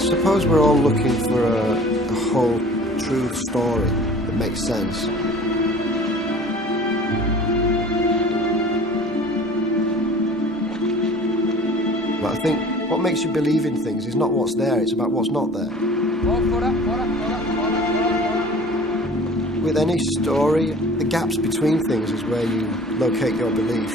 suppose we're all looking for a whole true story that makes sense. But I think what makes you believe in things is not what's there, it's about what's not there. With any story, the gaps between things is where you locate your belief.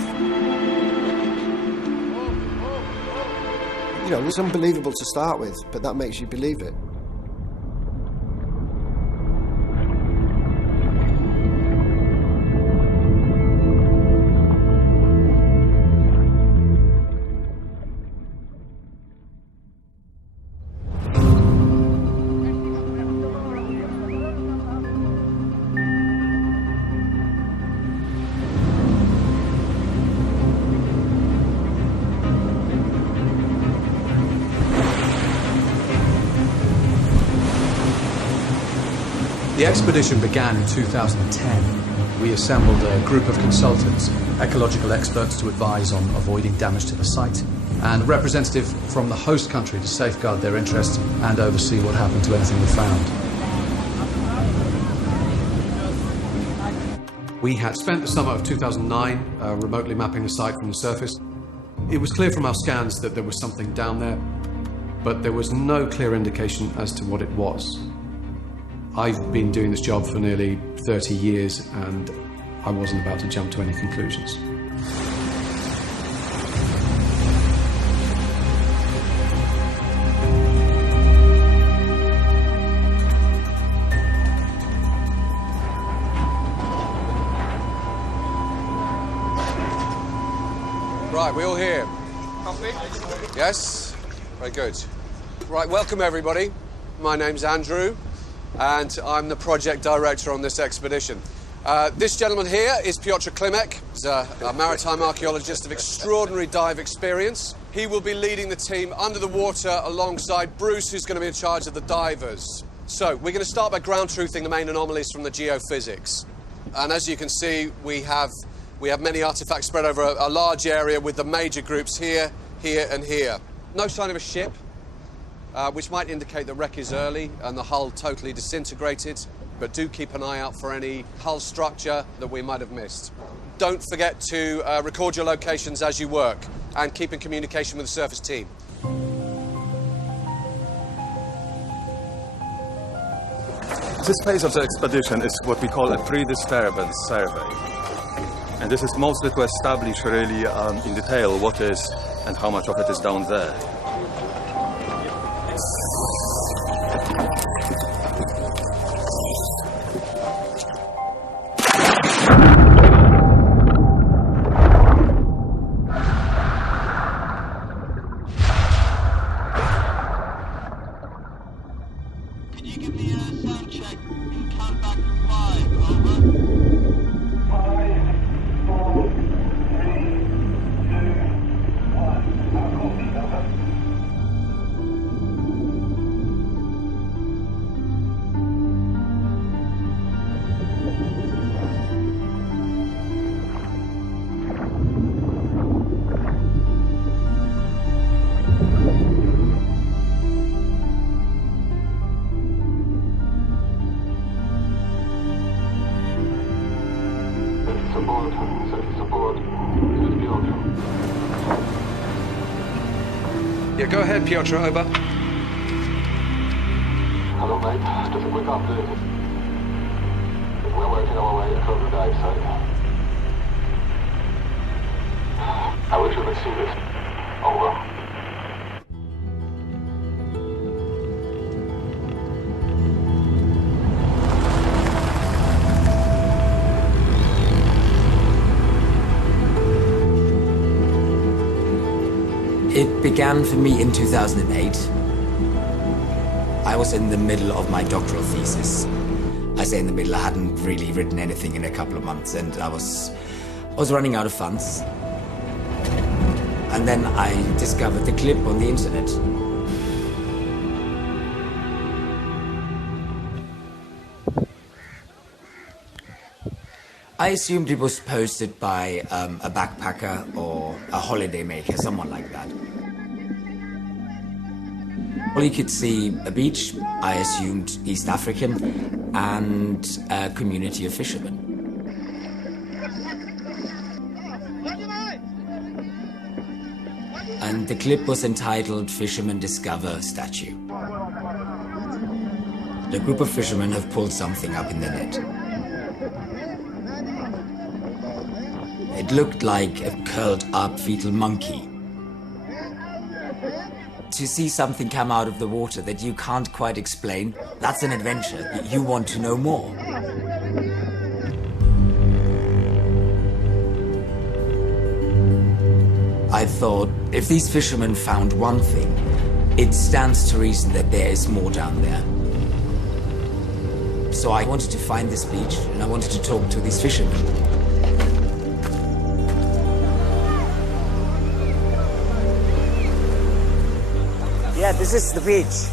You know, it's unbelievable to start with, but that makes you believe it. The expedition began in 2010. We assembled a group of consultants, ecological experts to advise on avoiding damage to the site, and a representative from the host country to safeguard their interests and oversee what happened to anything we found. We had spent the summer of 2009 remotely mapping the site from the surface. It was clear from our scans that there was something down there, but there was no clear indication as to what it was. I've been doing this job for nearly 30 years and I wasn't about to jump to any conclusions. Right, we all here? Copy. Yes? Very good. Right, welcome everybody. My name's Andrew, and I'm the project director on this expedition. This gentleman here is Piotr Klimek. He's a maritime archaeologist of extraordinary dive experience. He will be leading the team under the water alongside Bruce, who's going to be in charge of the divers. So, we're going to start by ground truthing the main anomalies from the geophysics. And as you can see, we have many artifacts spread over a large area with the major groups here, here, and here. No sign of a ship, which might indicate the wreck is early and the hull totally disintegrated, but do keep an eye out for any hull structure that we might have missed. Don't forget to record your locations as you work and keep in communication with the surface team. This phase of the expedition is what we call a pre-disturbance survey. And this is mostly to establish really in detail what is and how much of it is down there. Yeah, go ahead, Piotr, over. Hello, mate. Just a quick update. We're working our way across the dive site. I wish you could see this. Over. It began for me in 2008. I was in the middle of my doctoral thesis. I say in the middle, I hadn't really written anything in a couple of months, and I was running out of funds. And then I discovered the clip on the internet. I assumed it was posted by a backpacker or a holidaymaker, someone like that. Well, you could see a beach, I assumed East African, and a community of fishermen. And the clip was entitled Fishermen Discover Statue. The group of fishermen have pulled something up in the net. It looked like a curled up fetal monkey. To see something come out of the water that you can't quite explain, that's an adventure. You want to know more. I thought, if these fishermen found one thing, it stands to reason that there is more down there. So I wanted to find this beach, and I wanted to talk to these fishermen. Yeah, this is the beach.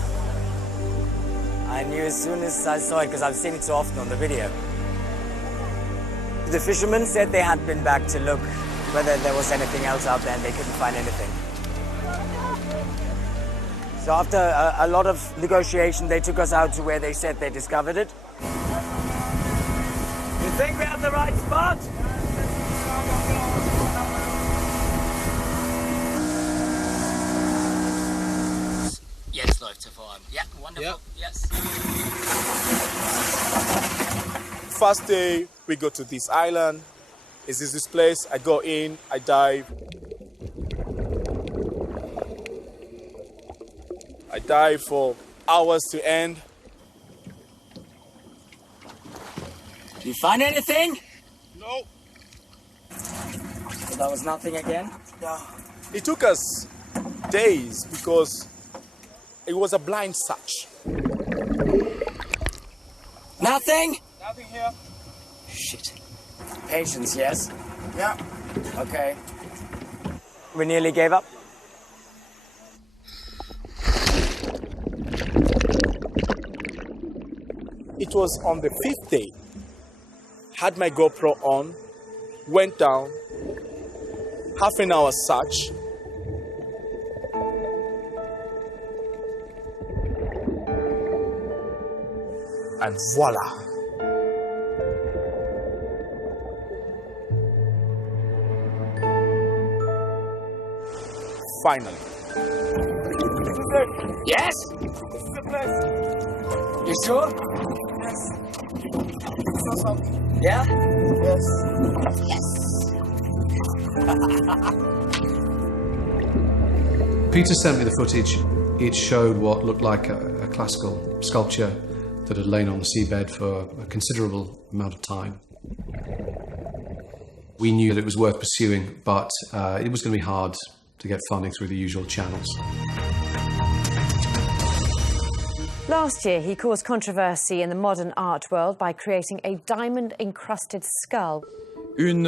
I knew as soon as I saw it, because I've seen it so often on the video. The fishermen said they had been back to look whether there was anything else out there, and they couldn't find anything. So after a lot of negotiation, they took us out to where they said they discovered it. You think we have the right spot? Jetzt läuft hervorragend. Ja, wonderful. Yeah. Yes. First day, we go to this island. Is this place? I go in, I dive. I dive for hours to end. Did you find anything? No. So that was nothing again? No. It took us days because it was a blind search. Nothing? Nothing here. Shit. Patience, yes? Yeah. Okay. We nearly gave up. It was on the 5th day. Had my GoPro on, went down, half an hour search. And voila. Finally. This is it. Yes? This is the place. You sure? Yes. Saw something. Yeah? Yes. Peter sent me the footage. It showed what looked like a classical sculpture that had lain on the seabed for a considerable amount of time. We knew that it was worth pursuing, but it was going to be hard to get funding through the usual channels. Last year, he caused controversy in the modern art world by creating a diamond-encrusted skull. Une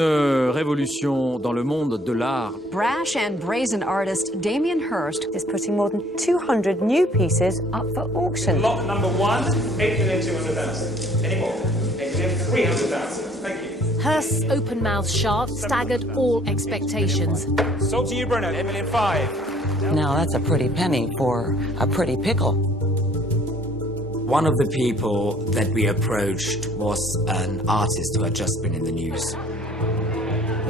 révolution dans le monde de l'art. Brash and brazen artist Damien Hirst is putting more than 200 new pieces up for auction. Lot number 1, 8,200,000. Any more? 8,300,000. Thank you. Hirst's open-mouthed shaft staggered all expectations. Sold to you, Bruno. 8,500,000. Now that's a pretty penny for a pretty pickle. One of the people that we approached was an artist who had just been in the news.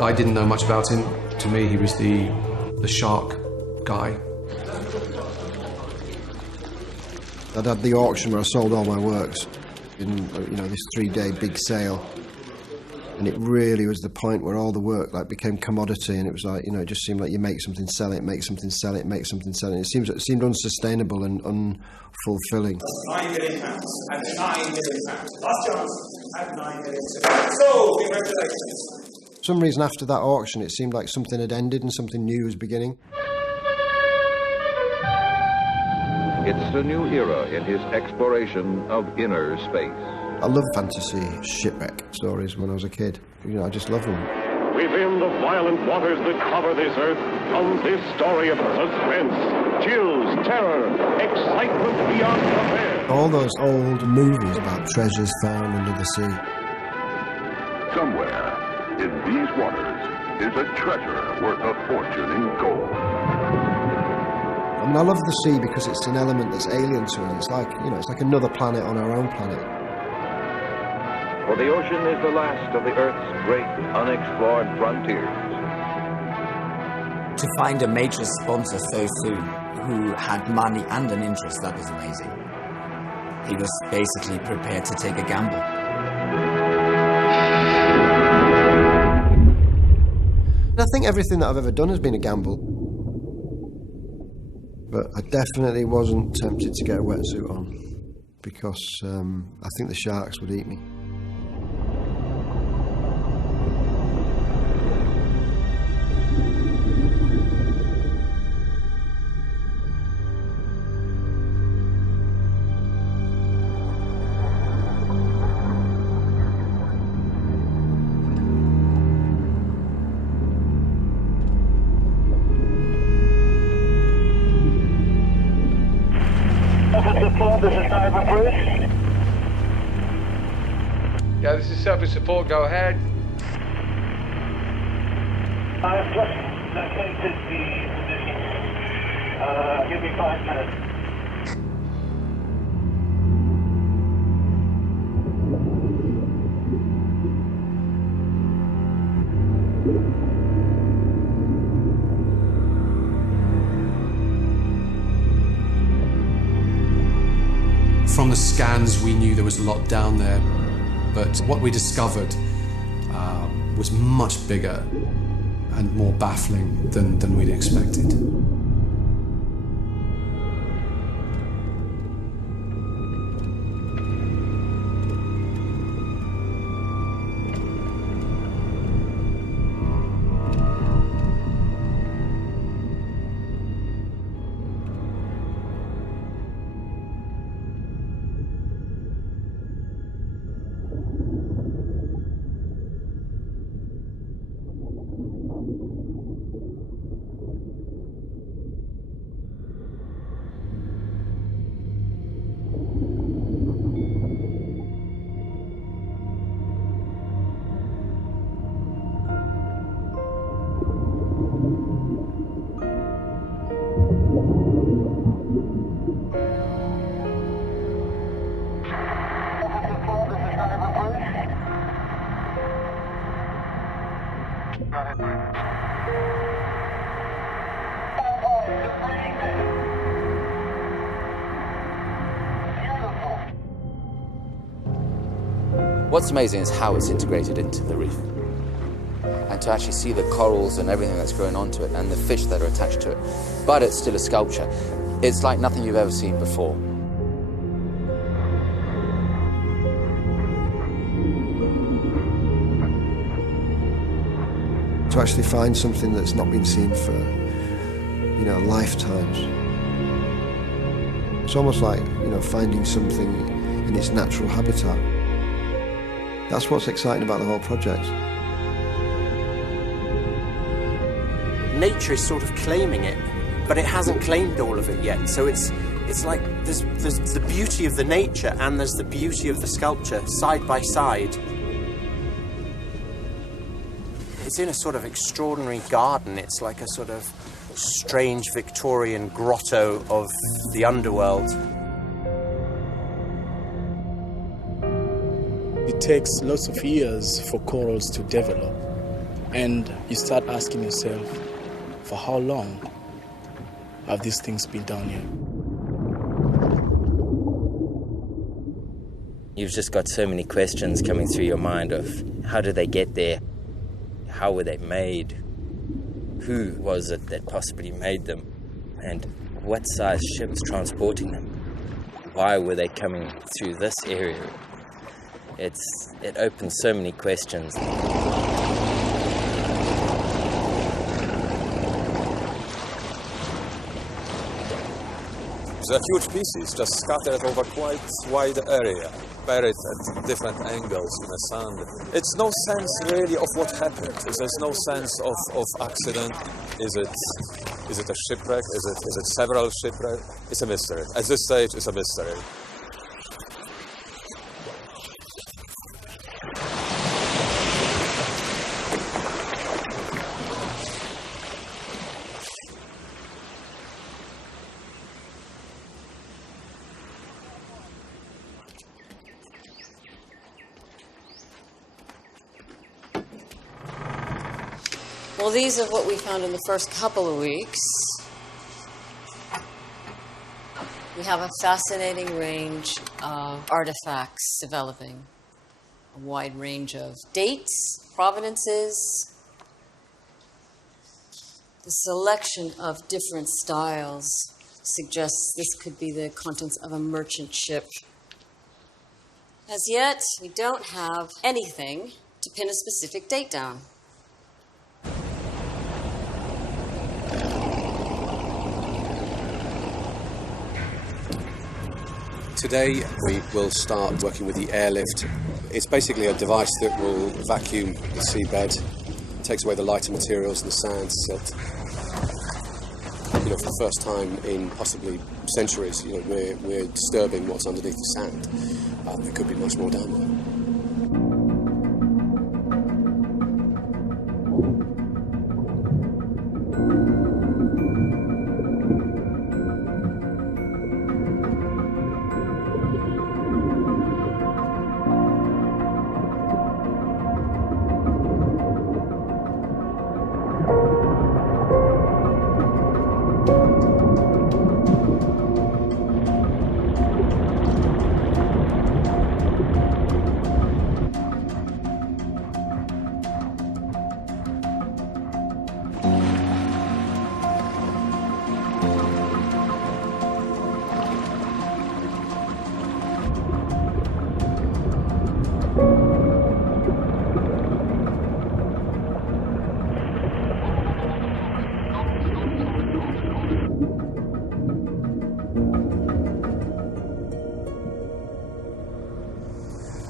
I didn't know much about him. To me, he was the shark guy. I'd had the auction where I sold all my works in, this 3-day big sale. And it really was the point where all the work became commodity, and it was like, it just seemed like you make something, sell it, make something, sell it, make something, sell it. It seemed unsustainable and unfulfilling. £9 million. At £9 million. Last chance. At £9 million. So, congratulations. For some reason, after that auction, it seemed like something had ended and something new was beginning. It's a new era in his exploration of inner space. I love fantasy shipwreck stories when I was a kid. I just love them. Within the violent waters that cover this earth comes this story of suspense, chills, terror, excitement beyond compare. All those old movies about treasures found under the sea. Somewhere in these waters is a treasure worth a fortune in gold. And I love the sea because it's an element that's alien to us. It's like, you know, it's like another planet on our own planet. For the ocean is the last of the Earth's great unexplored frontiers. To find a major sponsor so soon, who had money and an interest, that was amazing. He was basically prepared to take a gamble. And I think everything that I've ever done has been a gamble. But I definitely wasn't tempted to get a wetsuit on because I think the sharks would eat me. Yeah, this is surface support, go ahead. I've just located the position. Give me 5 minutes. From the scans, we knew there was a lot down there, but what we discovered was much bigger and more baffling than we'd expected. What's amazing is how it's integrated into the reef. And to actually see the corals and everything that's growing onto it and the fish that are attached to it. But it's still a sculpture. It's like nothing you've ever seen before. To actually find something that's not been seen for, you know, lifetimes. It's almost like, you know, finding something in its natural habitat. That's what's exciting about the whole project. Nature is sort of claiming it, but it hasn't claimed all of it yet. So it's like there's the beauty of the nature and there's the beauty of the sculpture side by side. It's in a sort of extraordinary garden. It's like a sort of strange Victorian grotto of the underworld. It takes lots of years for corals to develop, and you start asking yourself, for how long have these things been down here? You've just got so many questions coming through your mind of how did they get there? How were they made? Who was it that possibly made them? And what size ship was transporting them? Why were they coming through this area? It opens so many questions. They're huge pieces, just scattered over quite wide area, buried at different angles in the sand. It's no sense really of what happened. There's no sense of accident. Is it a shipwreck? Is it several shipwrecks? It's a mystery. At this stage, it's a mystery. Well, these are what we found in the first couple of weeks. We have a fascinating range of artifacts developing, a wide range of dates, provenances. The selection of different styles suggests this could be the contents of a merchant ship. As yet, we don't have anything to pin a specific date down. Today we will start working with the airlift. It's basically a device that will vacuum the seabed, takes away the lighter materials and the sand, silt. You know, for the first time in possibly centuries, you know, we're disturbing what's underneath the sand. There could be much more down there.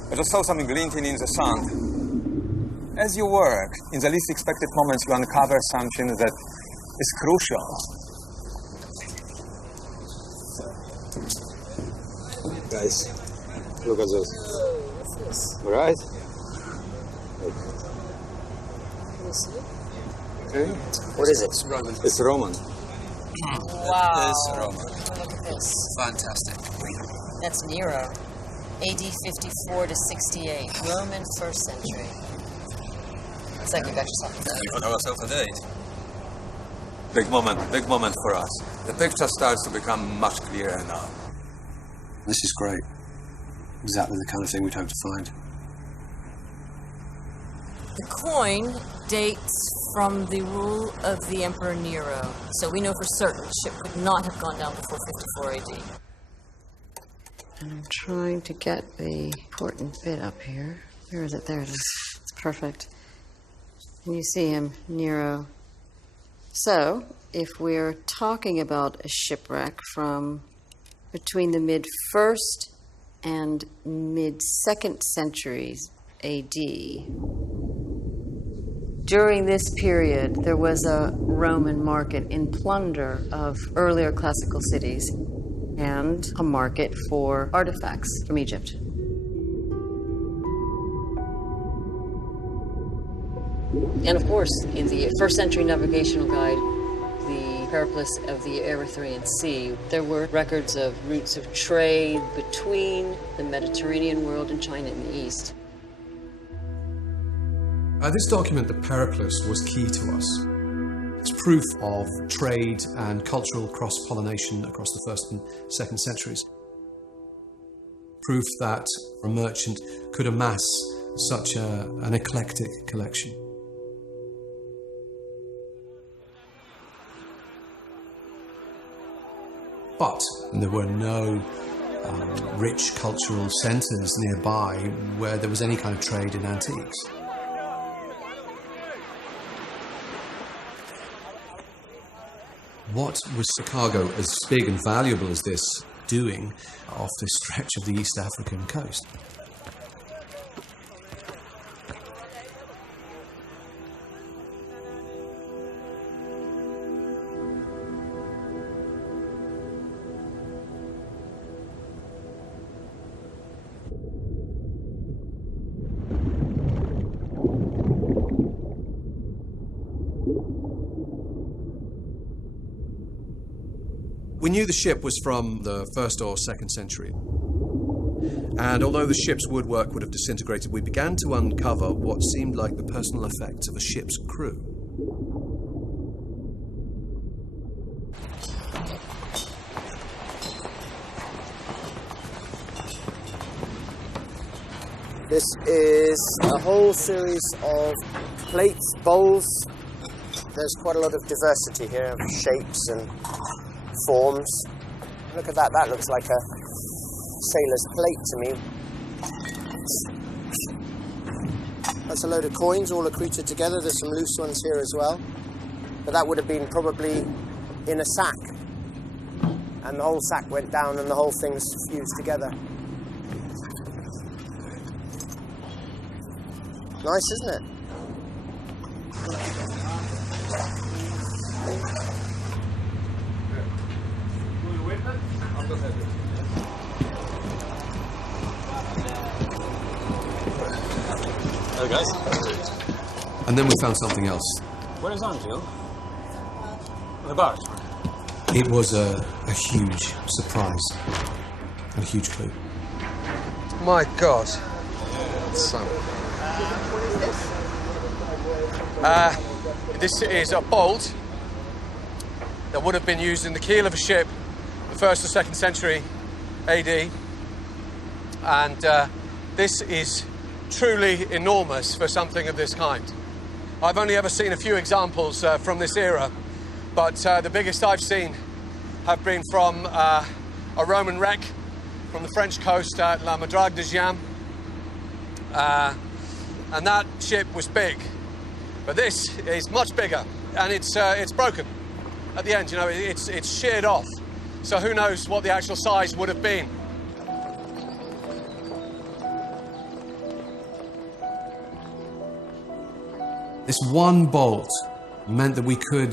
I just saw something glinting in the sun. As you work, in the least expected moments, you uncover something that is crucial. Guys, look at this. What's this? All right? Can you see? Okay. What is it? It's Roman. It's Roman. Wow. It's Roman. Look at this. Fantastic. That's Nero. AD 54 to 68. Roman 1st century. It's like we got yourself a date. We got ourselves a date. Big moment for us. The picture starts to become much clearer now. This is great. Exactly the kind of thing we'd hope to find. The coin dates from the rule of the Emperor Nero, so we know for certain the ship could not have gone down before 54 AD. And I'm trying to get the important bit up here. Where is it? There it is. It's perfect. And you see him, Nero. So, if we're talking about a shipwreck from between the mid-1st and mid-2nd centuries AD, during this period, there was a Roman market in plunder of earlier classical cities and a market for artifacts from Egypt. And of course, in the 1st century navigational guide, the Periplus of the Erythraean Sea, there were records of routes of trade between the Mediterranean world and China in the east. This document, the Periplus, was key to us. It's proof of trade and cultural cross-pollination across the 1st and 2nd centuries. Proof that a merchant could amass such an eclectic collection. But there were no rich cultural centres nearby where there was any kind of trade in antiques. What was a cargo as big and valuable as this doing off this stretch of the East African coast? We knew the ship was from the 1st or 2nd century. And although the ship's woodwork would have disintegrated, we began to uncover what seemed like the personal effects of a ship's crew. This is a whole series of plates, bowls. There's quite a lot of diversity here of shapes and forms. Look at that, that looks like a sailor's plate to me. That's a load of coins all accreted together. There's some loose ones here as well. But that would have been probably in a sack. And the whole sack went down and the whole thing's fused together. Nice, isn't it? Hey guys. And then we found something else. Where is Angel? The boat. It was a huge surprise and a huge clue. My God. This is a bolt that would have been used in the keel of a ship the 1st or 2nd century AD. And this is truly enormous for something of this kind. I've only ever seen a few examples from this era, but the biggest I've seen have been from a Roman wreck from the French coast at La Madrague de Gien. And that ship was big, but this is much bigger, and it's broken at the end. You know, it's sheared off, so who knows what the actual size would have been. This one bolt meant that we could,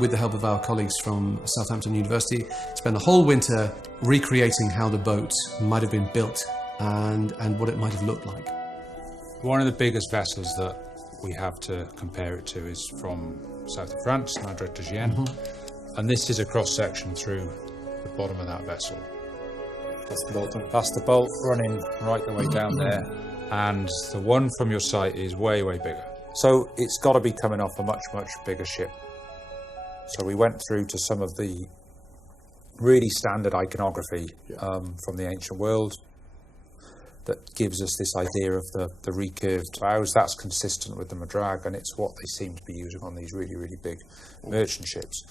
with the help of our colleagues from Southampton University, spend the whole winter recreating how the boat might have been built and what it might have looked like. One of the biggest vessels that we have to compare it to is from south of France, Madrague de Gien, and this is a cross-section through the bottom of that vessel. That's the bolt. That's the bolt running right the way down there, and the one from your site is way, way bigger. So it's got to be coming off a much, much bigger ship. So we went through to some of the really standard iconography from the ancient world that gives us this idea of the recurved bows. That's consistent with the Madrague, and it's what they seem to be using on these really, really big merchant ships.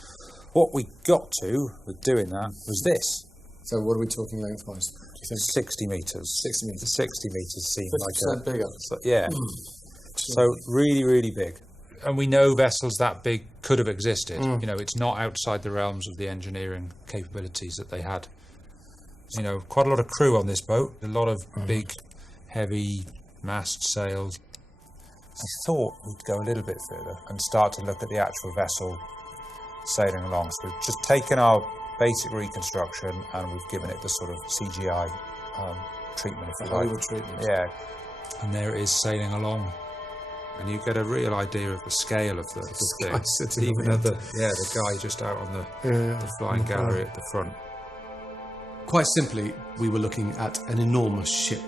What we got to with doing that was this. So what are we talking lengthwise? 60 metres. 60 metres. 60 metres seemed like 50% bigger. So, yeah. So really, really big. And we know vessels that big could have existed. You know, it's not outside the realms of the engineering capabilities that they had. You know, quite a lot of crew on this boat, a lot of big, heavy mast sails. I thought we'd go a little bit further and start to look at the actual vessel sailing along. So we've just taken our basic reconstruction and we've given it the sort of CGI treatment, if you like. Hollywood treatment. Yeah. And there it is sailing along. And you get a real idea of the scale of the thing. Even at the guy just out on the flying gallery at the front. Quite simply, we were looking at an enormous ship.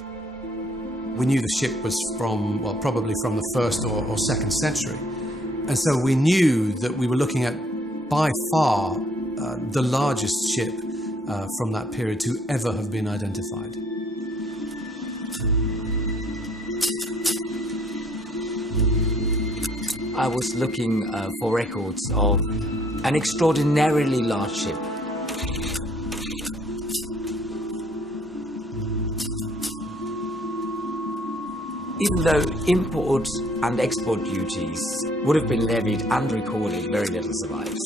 We knew the ship was from, well, probably from the 1st or 2nd century. And so we knew that we were looking at, by far, the largest ship from that period to ever have been identified. I was looking for records of an extraordinarily large ship. Even though import and export duties would have been levied and recorded, very little survives.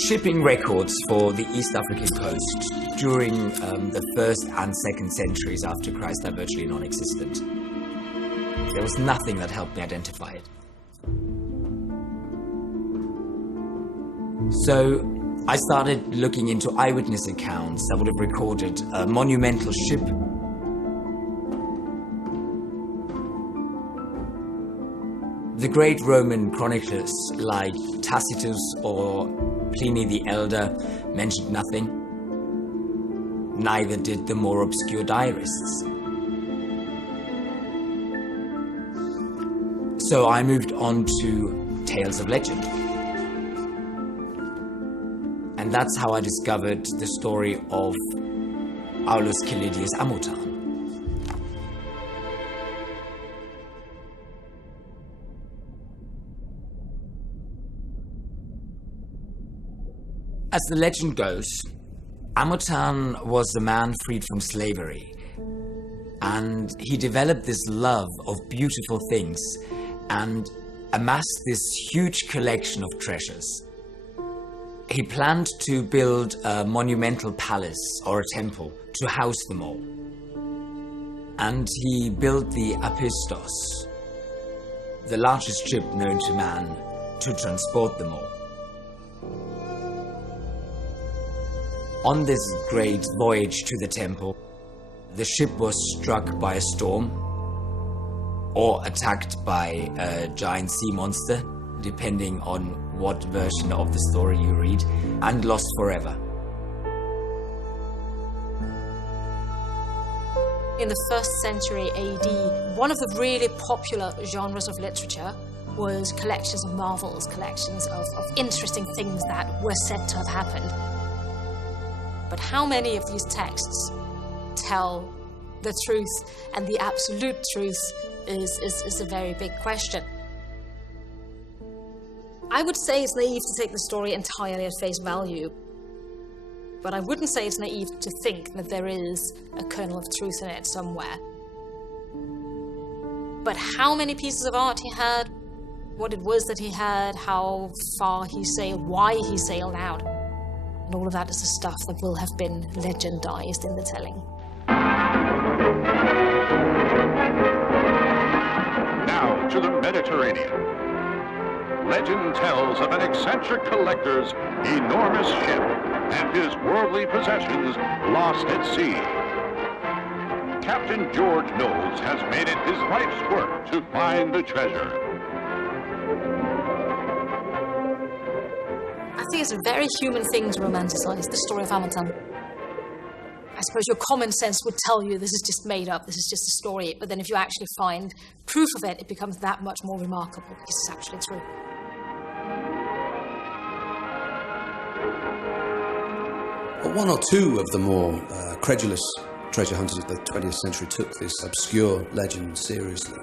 Shipping records for the East African coast during the 1st and 2nd centuries after Christ are virtually non-existent. There was nothing that helped me identify it. So I started looking into eyewitness accounts that would have recorded a monumental ship. The great Roman chroniclers like Tacitus or Pliny the Elder mentioned nothing. Neither did the more obscure diarists. So I moved on to tales of legend. And that's how I discovered the story of Aulus Calidius Amotan. As the legend goes, Amutan was a man freed from slavery, and he developed this love of beautiful things and amassed this huge collection of treasures. He planned to build a monumental palace or a temple to house them all. And he built the Apistos, the largest ship known to man, to transport them all. On this great voyage to the temple, the ship was struck by a storm or attacked by a giant sea monster, depending on what version of the story you read, and lost forever. In the 1st century AD, one of the really popular genres of literature was collections of marvels, collections of interesting things that were said to have happened. But how many of these texts tell the truth, and the absolute truth is a very big question. I would say it's naive to take the story entirely at face value, but I wouldn't say it's naive to think that there is a kernel of truth in it somewhere. But how many pieces of art he had, what it was that he had, how far he sailed, why he sailed out, and all of that is the stuff that will have been legendized in the telling. Now to the Mediterranean. Legend tells of an eccentric collector's enormous ship and his worldly possessions lost at sea. Captain George Knowles has made it his life's work to find the treasure. I think it's a very human thing to romanticize the story of Amutan. I suppose your common sense would tell you this is just made up, this is just a story, but then if you actually find proof of it, it becomes that much more remarkable because it's actually true. Well, one or two of the more credulous treasure hunters of the 20th century took this obscure legend seriously.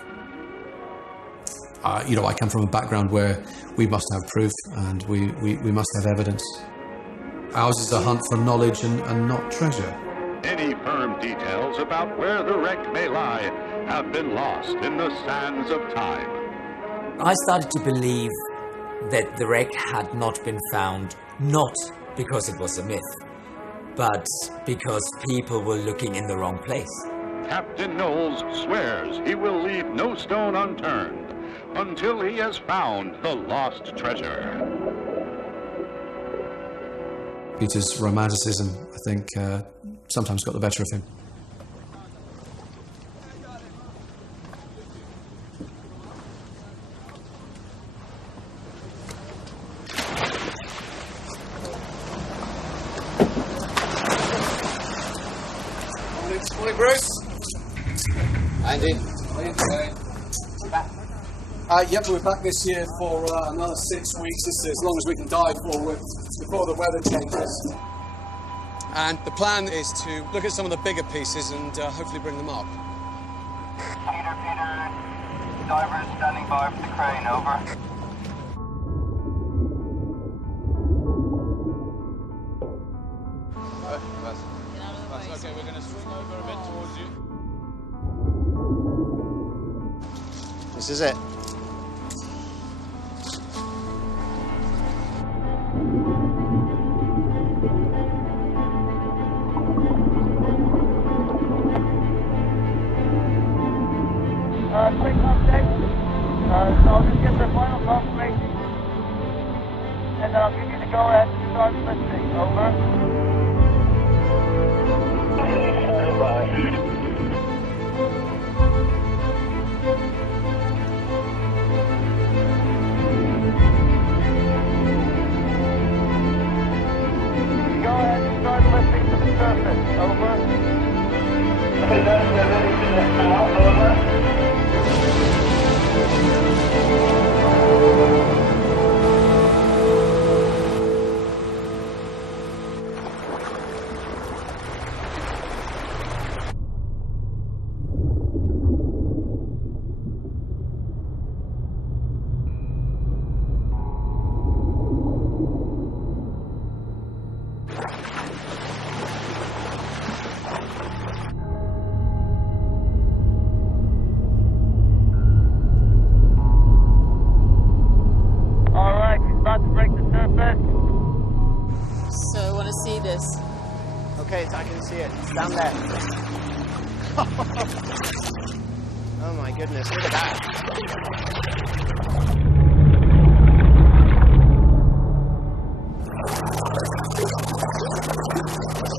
I come from a background where we must have proof and we must have evidence. Ours is a hunt for knowledge and not treasure. Any firm details about where the wreck may lie have been lost in the sands of time. I started to believe that the wreck had not been found, not because it was a myth, but because people were looking in the wrong place. Captain Knowles swears he will leave no stone unturned until he has found the lost treasure. Peter's romanticism, I think, sometimes got the better of him. Morning, Bruce. Andy. Yep, we're back this year for another 6 weeks. This is as long as we can dive for before the weather changes. And the plan is to look at some of the bigger pieces and hopefully bring them up. Peter, divers standing by for the crane, over. That's okay, we're going to swing over a bit towards you. This is it. Quick update. So I'll just get the final confirmation. And then I'll give you the go-ahead to start listening. Over. Go ahead and start lifting to the surface. Over. Okay, that's ready to lift now. Over. is. Okay, so I can see it. It's down there. Oh my goodness, look at that.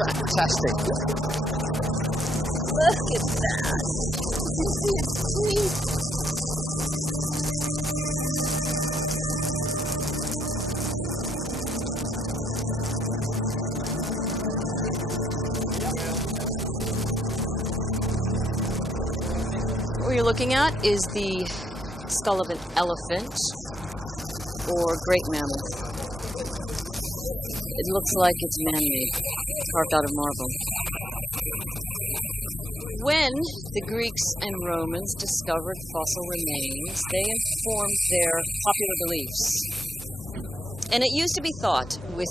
Fantastic. Look at that. You can see its teeth. What you're looking at is the skull of an elephant or great mammoth. It looks like it's man-made, carved out of marble. When the Greeks and Romans discovered fossil remains, they informed their popular beliefs. And it used to be thought, with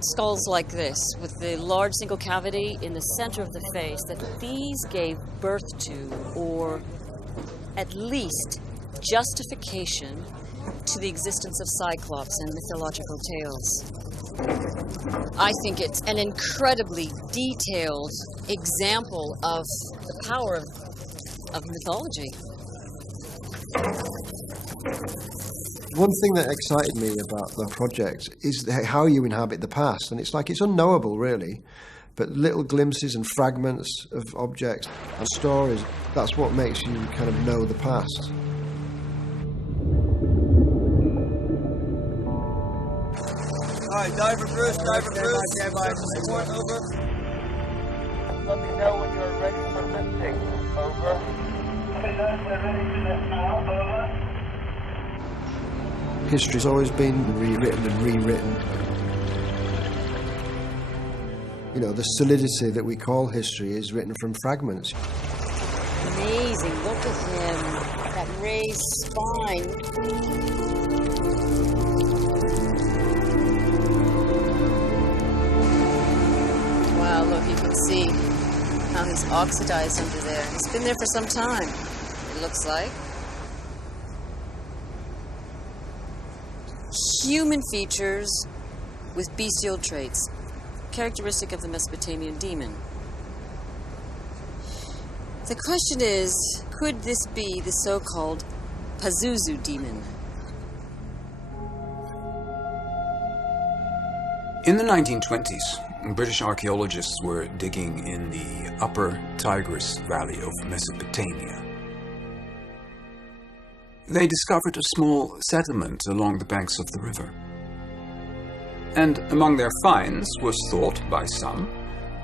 skulls like this, with the large single cavity in the center of the face, that these gave birth to, or at least justification to, the existence of Cyclops and mythological tales. I think it's an incredibly detailed example of the power of mythology. One thing that excited me about the project is how you inhabit the past, and it's like it's unknowable really, but little glimpses and fragments of objects and stories, that's what makes you kind of know the past. Alright, diver Bruce, support, over. Let me know when you're ready for lifting. Over. Okay, guys, we're ready to lift now. Over. History's always been rewritten and rewritten. You know, the solidity that we call history is written from fragments. Amazing, look at him. That raised spine. Wow, look, you can see how he's oxidized under there. He's been there for some time, it looks like. Human features with bestial traits, characteristic of the Mesopotamian demon. The question is, could this be the so-called Pazuzu demon? In the 1920s, British archaeologists were digging in the upper Tigris Valley of Mesopotamia. They discovered a small settlement along the banks of the river. And among their finds was thought by some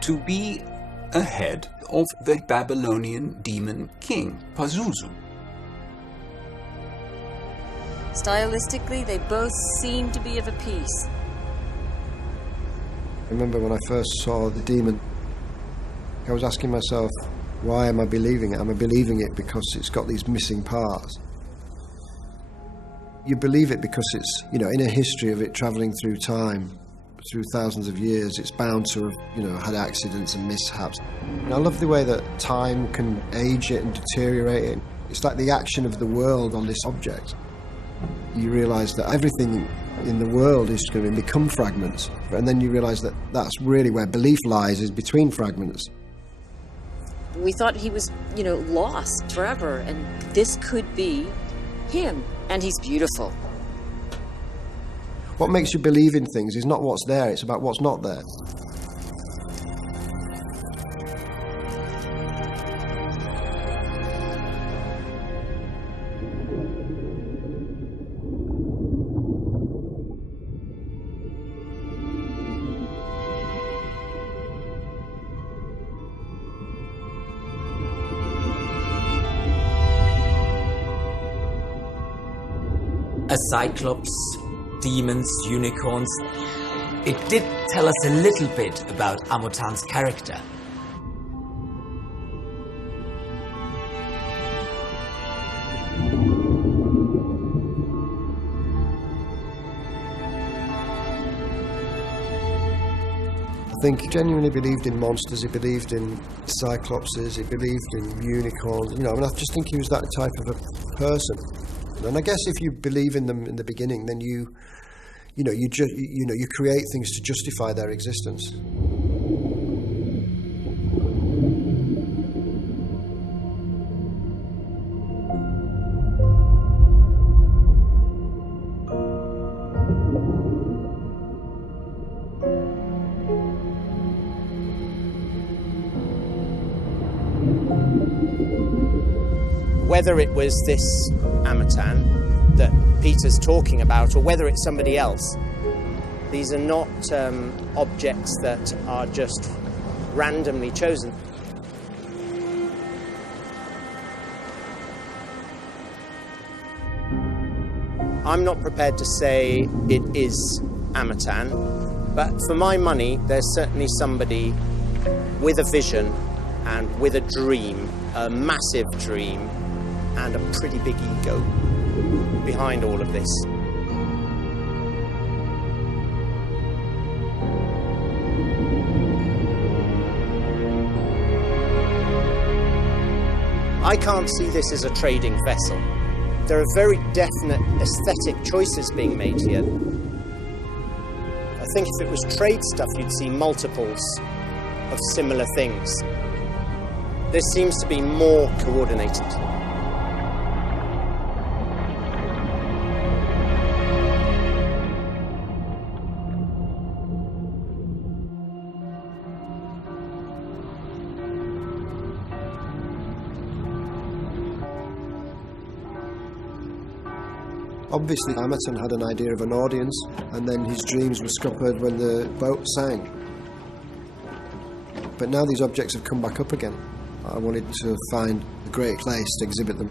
to be a head of the Babylonian demon king, Pazuzu. Stylistically, they both seem to be of a piece. I remember when I first saw the demon, I was asking myself, why am I believing it? Am I believing it because it's got these missing parts? You believe it because it's, you know, in a history of it travelling through time, through thousands of years, it's bound to have, you know, had accidents and mishaps. And I love the way that time can age it and deteriorate it. It's like the action of the world on this object. You realise that everything in the world is going to become fragments. And then you realise that that's really where belief lies, is between fragments. We thought he was, you know, lost forever, and this could be him. And he's beautiful. What makes you believe in things is not what's there, it's about what's not there. A cyclops, demons, unicorns. It did tell us a little bit about Amotan's character. I think he genuinely believed in monsters, he believed in cyclopses, he believed in unicorns. You know, I mean, I just think he was that type of a person. And I guess if you believe in them in the beginning, then you create things to justify their existence. whether it was this Amatan that Peter's talking about or whether it's somebody else, these are not objects that are just randomly chosen. I'm not prepared to say it is Amatan, but for my money, there's certainly somebody with a vision and with a dream, a massive dream, and a pretty big ego behind all of this. I can't see this as a trading vessel. There are very definite aesthetic choices being made here. I think if it was trade stuff, you'd see multiples of similar things. This seems to be more coordinated. Obviously, Amatan had an idea of an audience, and then his dreams were scuppered when the boat sank. But now these objects have come back up again. I wanted to find a great place to exhibit them.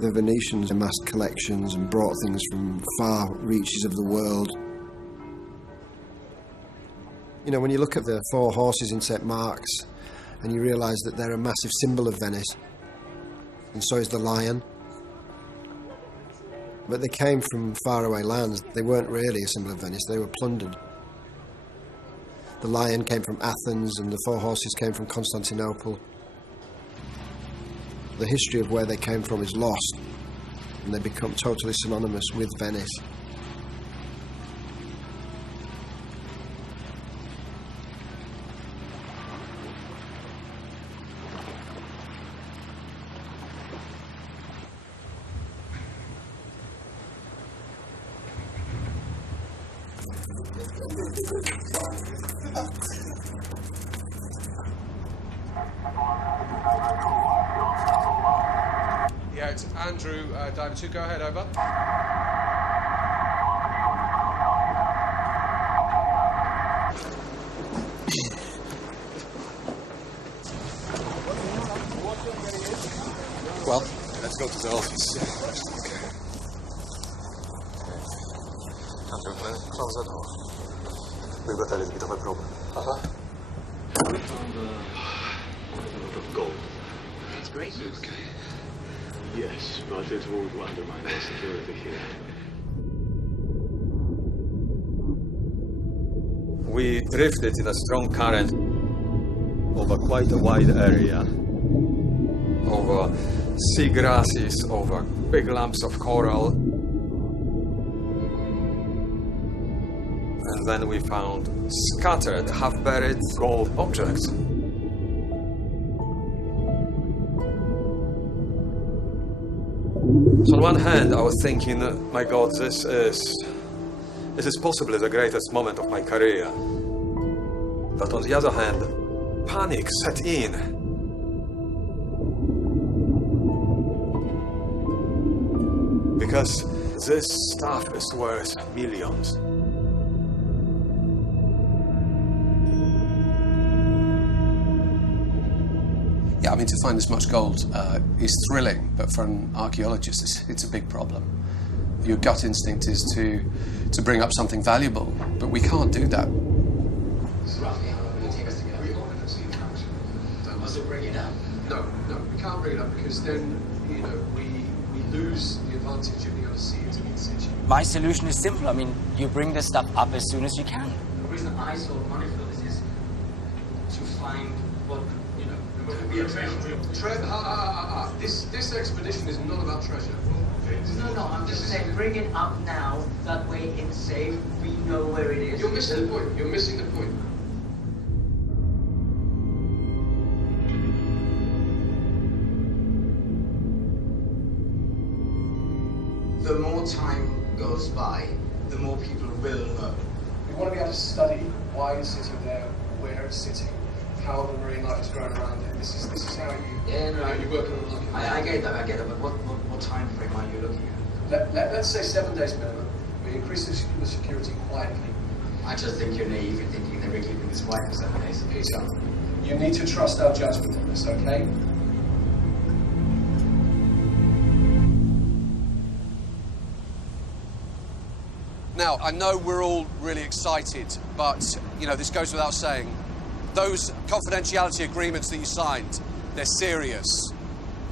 The Venetians amassed collections and brought things from far reaches of the world. You know, when you look at the 4 horses in St. Mark's, and you realise that they're a massive symbol of Venice, and so is the lion. But they came from faraway lands. They weren't really a symbol of Venice, they were plundered. The lion came from Athens, and the 4 horses came from Constantinople. The history of where they came from is lost, and they become totally synonymous with Venice. Yeah, it's Andrew, Diver 2, go ahead, over. Well, let's go to the office. Andrew, close the door. We've got a little bit of a problem. Uh-huh. We found a lot of gold. That's great news. Okay. Yes, but it would undermine our security here. We drifted in a strong current over quite a wide area. Over seagrasses, over big lumps of coral. And then we found scattered, half-buried gold objects. So on one hand, I was thinking, my God, this is possibly the greatest moment of my career. But on the other hand, panic set in. Because this stuff is worth millions. Yeah, I mean, to find this much gold is thrilling, but for an archaeologist, it's a big problem. Your gut instinct is to bring up something valuable, but we can't do that. Roughly how long will it take us to get up? We want to see in action. Must it bring it up? No, we can't bring it up because then, you know, we lose the advantage of being able to see it in situ. My solution is simple. I mean, you bring this stuff up as soon as you can. The reason I sold money for this is to find what, you know, could be a treasure. This expedition is not about treasure. No, I'm just saying bring it up now. That way it's safe. We know where it is. You're missing the point. You're missing the point. The more time goes by, the more people will know. want to be able to study why it's sitting there, where it's sitting, how the marine life has grown around it. This is how you you work on it. I get that, but what time frame are you looking at? Let's say 7 days minimum. We increase the security quietly. I just think you're naive in thinking that we're keeping this quiet for 7 days. Peter, you need to trust our judgment on this, okay? Now, I know we're all really excited, but, you know, this goes without saying. Those confidentiality agreements that you signed, they're serious,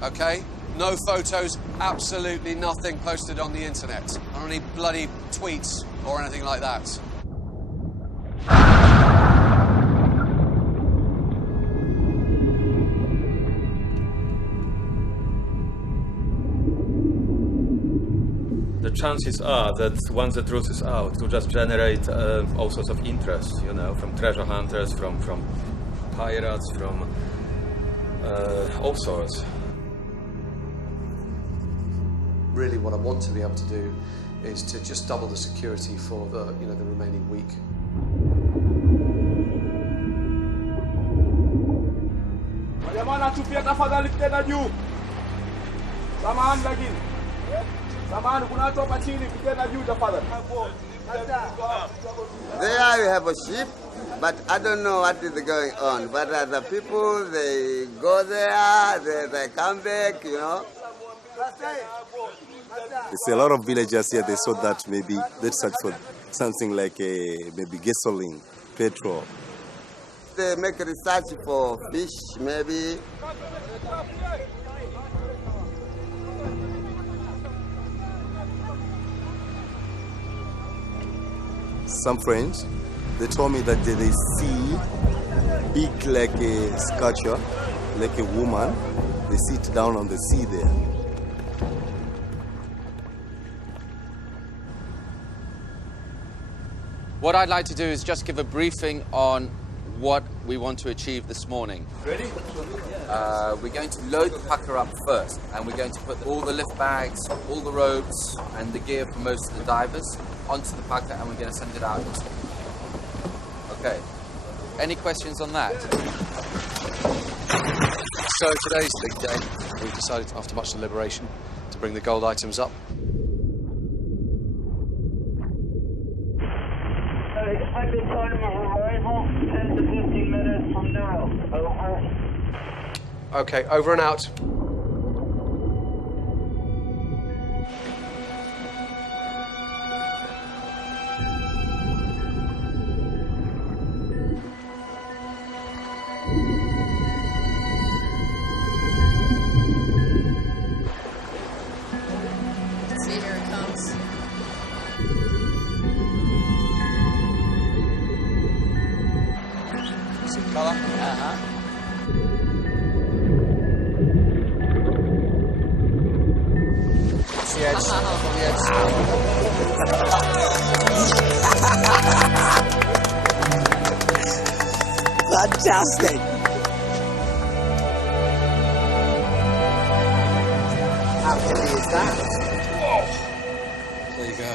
okay? No photos, absolutely nothing posted on the internet. Not any bloody tweets or anything like that. The chances are that once the truth is out, it will just generate all sorts of interest, you know, from treasure hunters, from pirates, from all sorts. Really, what I want to be able to do is to just double the security for the, you know, the remaining week. There you have a ship, but I don't know what is going on. But the people, they go there, they come back, you know. There's a lot of villagers here, they saw that maybe they search for something like maybe gasoline, petrol. They make research for fish, maybe. Some friends, they told me that they see big like a sculpture, like a woman. They sit down on the sea there. What I'd like to do is just give a briefing on what we want to achieve this morning. Ready? We're going to load the pucker up first, and we're going to put all the lift bags, all the ropes, and the gear for most of the divers onto the pucker, and we're going to send it out. Okay. Any questions on that? So today's the big day. We've decided, after much deliberation, to bring the gold items up. Expected time of arrival, 10 to 15 minutes from now. Over. Okay, over and out. See, here it comes. See the colour? The edge, from the edge. Fantastic. How heavy is that? There you go.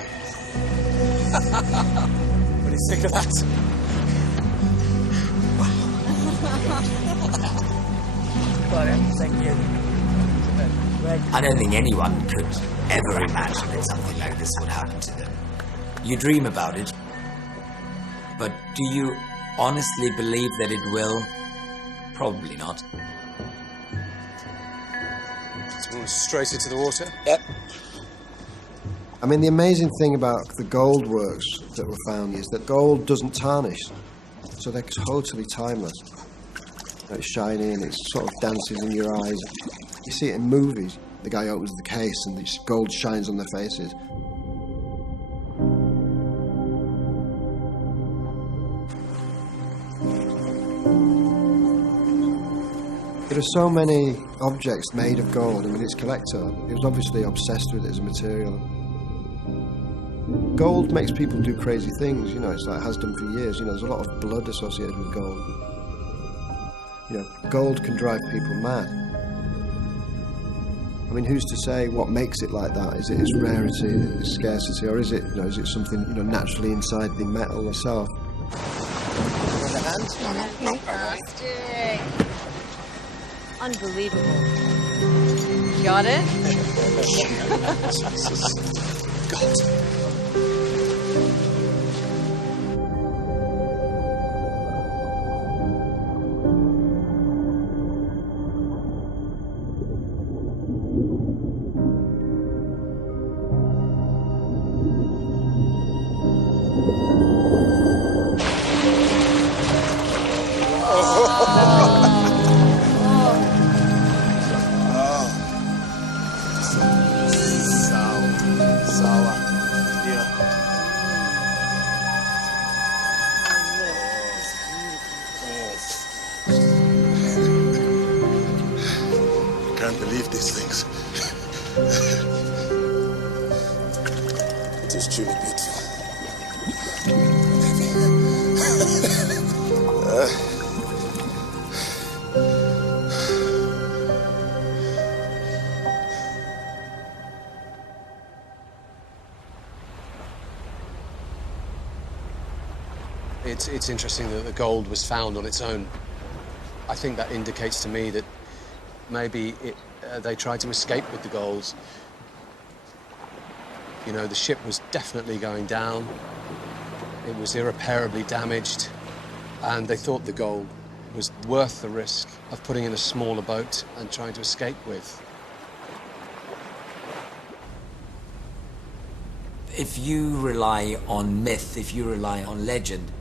What do you think of that? Thank you. I don't think anyone could ever imagine that something like this would happen to them. You dream about it, but do you honestly believe that it will? Probably not. Straight into the water? Yep. I mean, the amazing thing about the gold works that were found is that gold doesn't tarnish, so they're totally timeless. It's shiny and it sort of dances in your eyes. You see it in movies. The guy opens the case and this gold shines on their faces. There are so many objects made of gold. I mean, this collector, he was obviously obsessed with it as a material. Gold makes people do crazy things, you know, it's like it has done for years. You know, there's a lot of blood associated with gold. You know, gold can drive people mad. I mean, who's to say what makes it like that? Is it its rarity, its scarcity, or is it, is it something, naturally inside the metal itself? Fantastic. Unbelievable. Got it? Can't believe these things. It is truly beautiful. It's interesting that the gold was found on its own. I think that indicates to me that maybe they tried to escape with the gold. The ship was definitely going down. It was irreparably damaged, and they thought the gold was worth the risk of putting in a smaller boat and trying to escape with. If you rely on myth, if you rely on legend,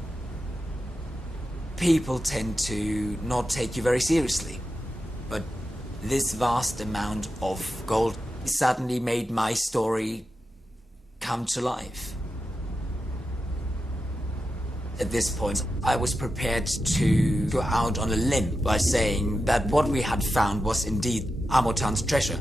people tend to not take you very seriously. But this vast amount of gold suddenly made my story come to life. At this point, I was prepared to go out on a limb by saying that what we had found was indeed Amotan's treasure.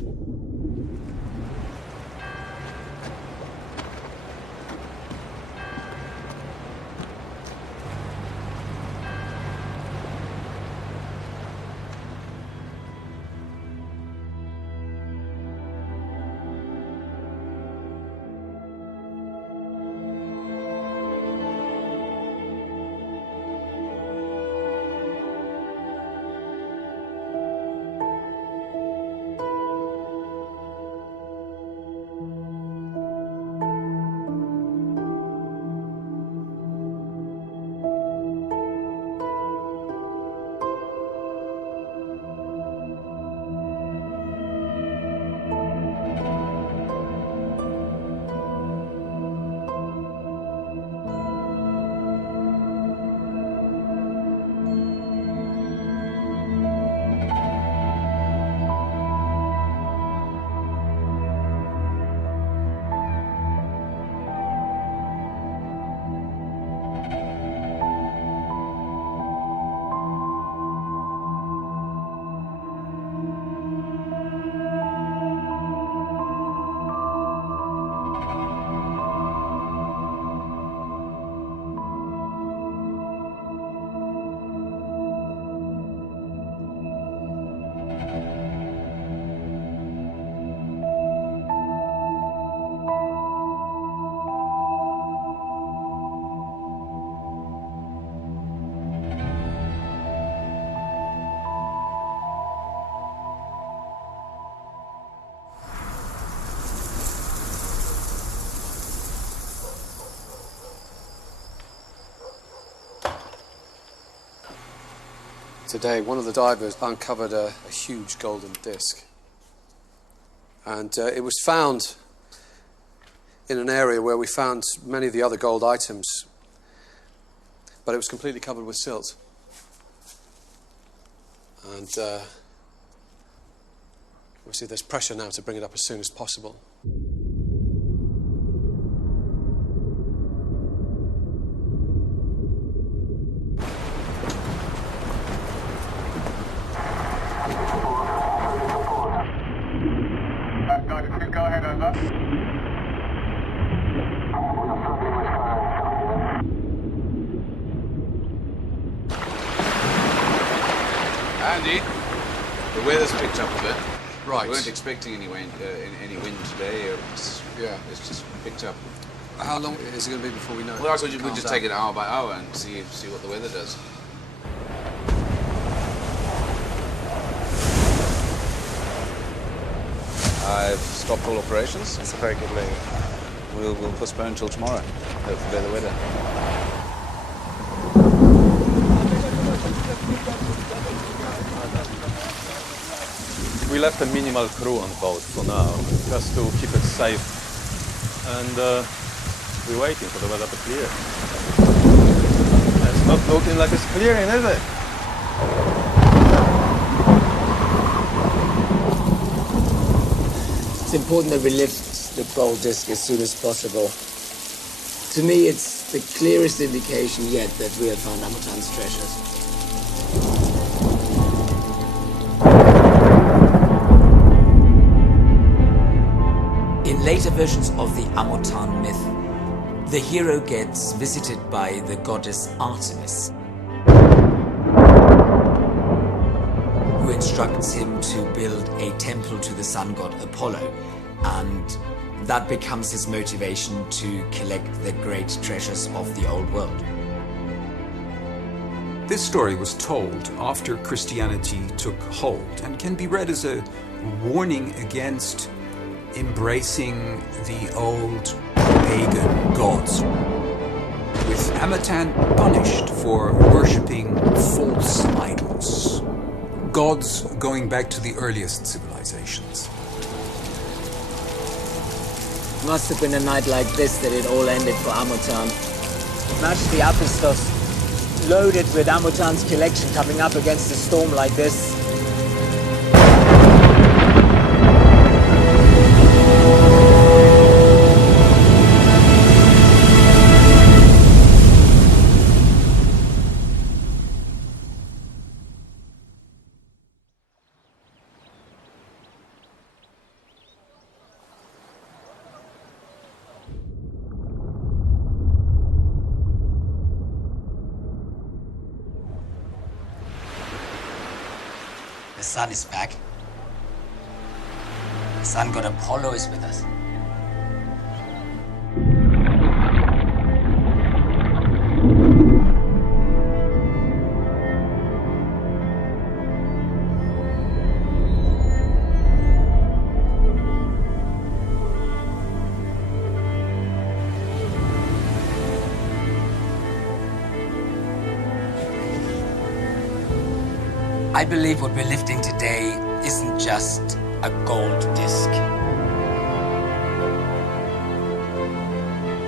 Today, one of the divers uncovered a huge golden disc. And it was found in an area where we found many of the other gold items, but it was completely covered with silt. And obviously there's pressure now to bring it up as soon as possible. Go ahead, over. Andy, the weather's picked up a bit. Right. We weren't expecting any wind today. It's just picked up. How long is it going to be before we know? Well, I thought we'd just take it hour by hour and see what the weather does. I've stopped all operations. That's a very good lead. We'll postpone until tomorrow. Hopefully better weather. We left a minimal crew on board for now, just to keep it safe. And we're waiting for the weather to clear. It's not looking like it's clearing, is it? It's important that we lift the gold disc as soon as possible. To me, it's the clearest indication yet that we have found Amotan's treasures. In later versions of the Amotan myth, the hero gets visited by the goddess Artemis, who instructs him to build a temple to the sun god Apollo, and that becomes his motivation to collect the great treasures of the old world. This story was told after Christianity took hold and can be read as a warning against embracing the old pagan gods, with Amotan punished for worshipping false idols, gods going back to the earliest civilizations. Must have been a night like this that it all ended for Amotan. Imagine the Apistos loaded with Amotan's collection coming up against a storm like this. The sun is back. The sun god Apollo is with us. I believe what we're lifting today isn't just a gold disc.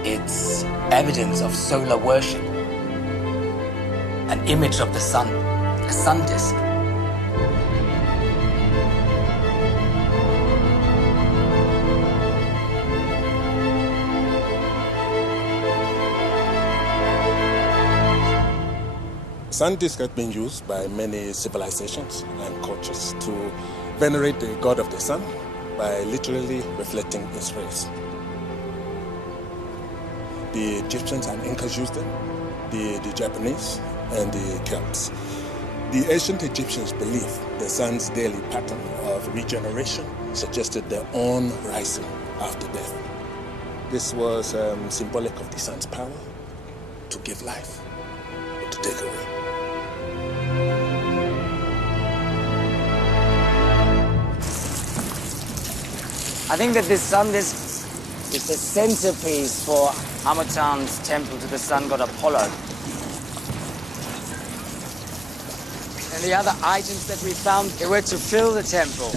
It's evidence of solar worship. An image of the sun, a sun disk. Sun disk has been used by many civilizations and cultures to venerate the god of the sun by literally reflecting its rays. The Egyptians and Incas used them, the Japanese and the Celts. The ancient Egyptians believed the sun's daily pattern of regeneration suggested their own rising after death. This was symbolic of the sun's power to give life or to take away. I think that this sun disk is the centerpiece for Amotan's temple to the sun god Apollo. And the other items that we found, they were to fill the temple.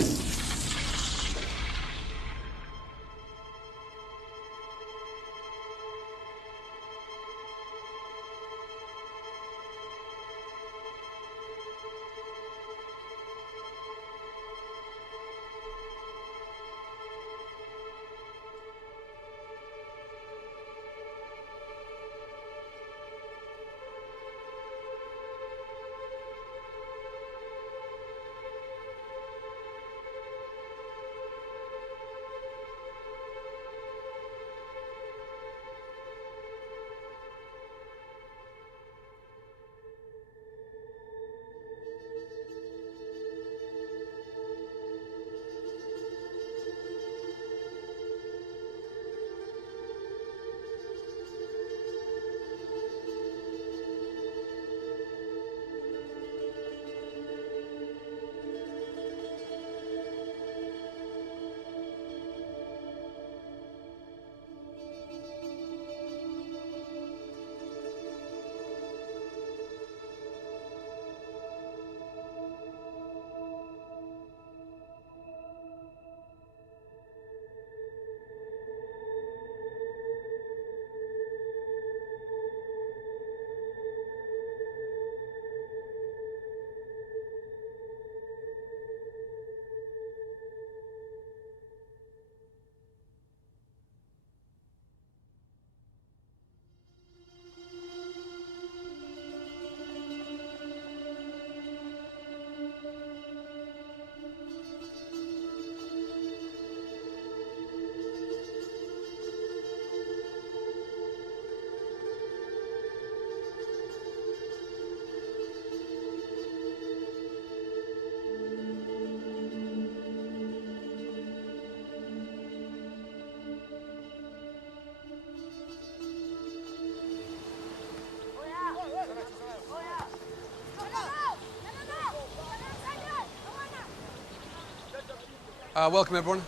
Welcome, everyone.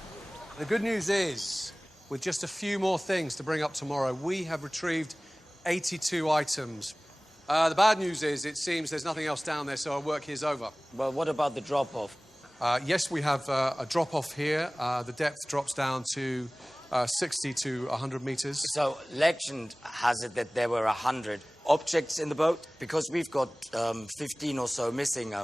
The good news is, with just a few more things to bring up tomorrow, we have retrieved 82 items. The bad news is, it seems there's nothing else down there, so our work here's over. Well, what about the drop-off? Yes, we have a drop-off here. The depth drops down to 60 to 100 metres. So, legend has it that there were 100 objects in the boat. Because we've got 15 or so missing,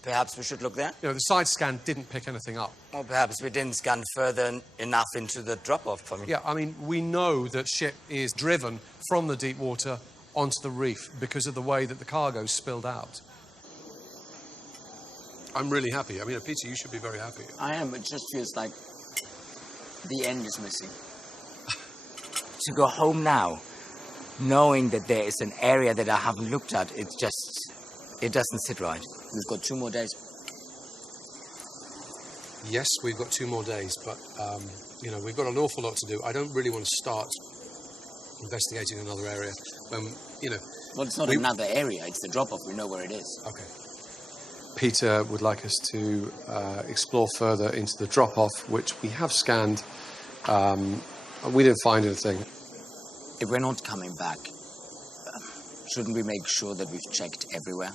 perhaps we should look there? You know, the side scan didn't pick anything up. Or perhaps we didn't scan further enough into the drop-off for me. Yeah, I mean, we know that ship is driven from the deep water onto the reef because of the way that the cargo spilled out. I'm really happy. I mean, Peter, you should be very happy. I am. It just feels like the end is missing. To go home now, knowing that there is an area that I haven't looked at, it doesn't sit right. We've got 2 more days. Yes, we've got 2 more days, but, you know, we've got an awful lot to do. I don't really want to start investigating another area when, you know... Well, it's not another area. It's the drop-off. We know where it is. OK. Peter would like us to explore further into the drop-off, which we have scanned. We didn't find anything. If we're not coming back, shouldn't we make sure that we've checked everywhere?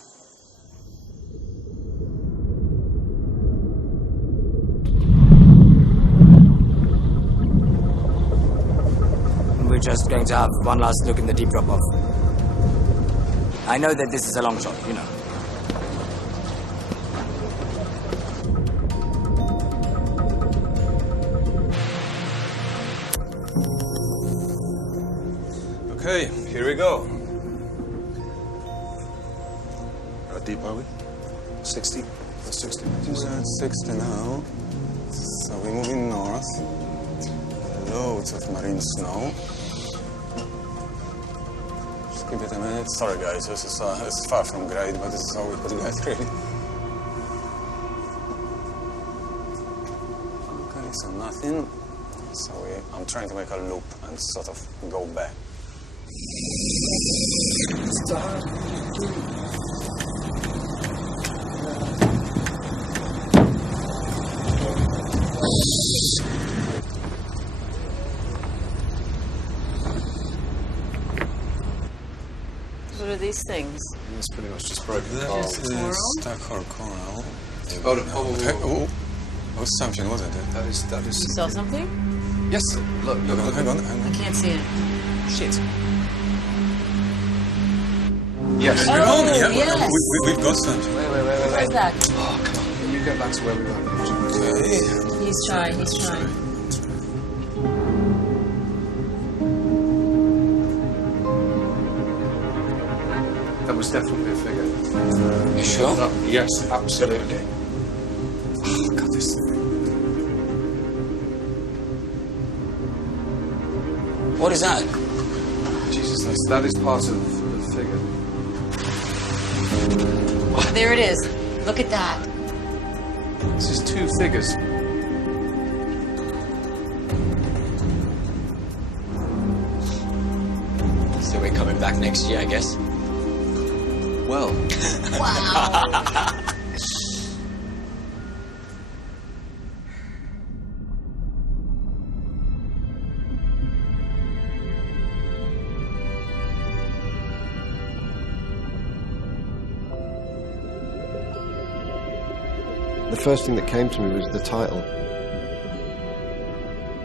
We're just going to have one last look in the deep drop-off. I know that this is a long shot, you know. Okay, here we go. How deep are we? 60. 60 We're at 60 now. So we're moving north. Loads of marine snow. Just give it a minute. Sorry, guys, this is far from great, but this is all we could get, really. Okay, so nothing. So I'm trying to make a loop and sort of go back. What are these things? It's pretty much just broken. This is Stockholm coral. Oh, something, wasn't it? That is. You saw something? Yes. Look, hang on. I can't see it. Shit. Yes. Oh, yeah, yes. We've got something. Wait. Where's that? Oh, come on. You go back to where we were. Okay. He's trying. That was definitely a figure. You sure? Yes, absolutely. Oh, God, this thing. What is that? Jesus, that is part of the figure. There it is. Look at that. This is 2 figures. So we're coming back next year, I guess. Well. Wow. The first thing that came to me was the title.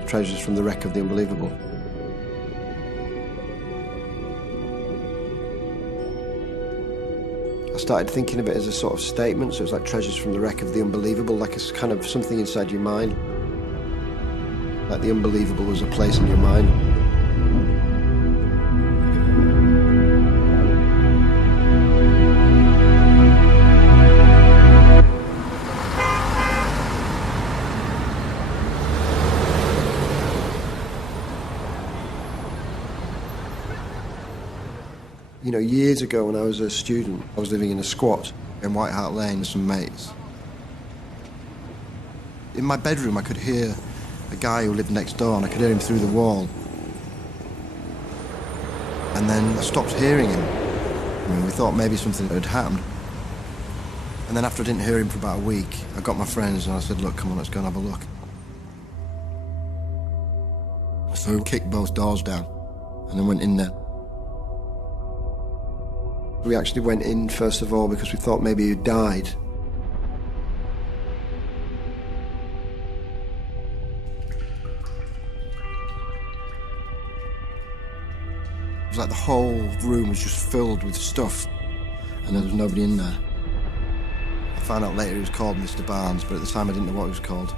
Treasures from the Wreck of the Unbelievable. I started thinking of it as a sort of statement, so it was like treasures from the wreck of the unbelievable, like it's kind of something inside your mind. Like the unbelievable was a place in your mind. You know, years ago when I was a student, I was living in a squat in White Hart Lane with some mates. In my bedroom, I could hear a guy who lived next door, and I could hear him through the wall. And then I stopped hearing him. I mean, we thought maybe something had happened. And then after I didn't hear him for about a week, I got my friends and I said, look, come on, let's go and have a look. So we kicked both doors down and then went in there. We actually went in, first of all, because we thought maybe he'd died. It was like the whole room was just filled with stuff, and there was nobody in there. I found out later he was called Mr. Barnes, but at the time I didn't know what he was called.